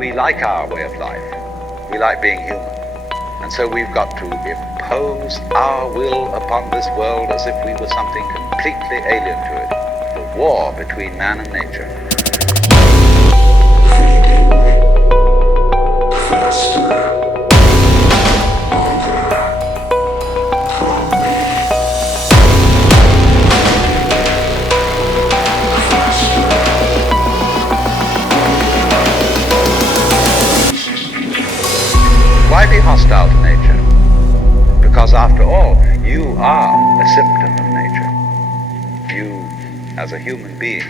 We like our way of life. We like being human. And so we've got to impose our will upon this world as if we were something completely alien to it. The war between man and nature. Why be hostile to nature? Because after all, you are a symptom of nature. You, as a human being,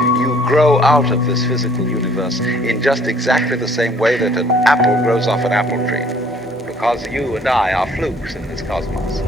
you grow out of this physical universe in just exactly the same way that an apple grows off an apple tree. Because you and I are flukes in this cosmos.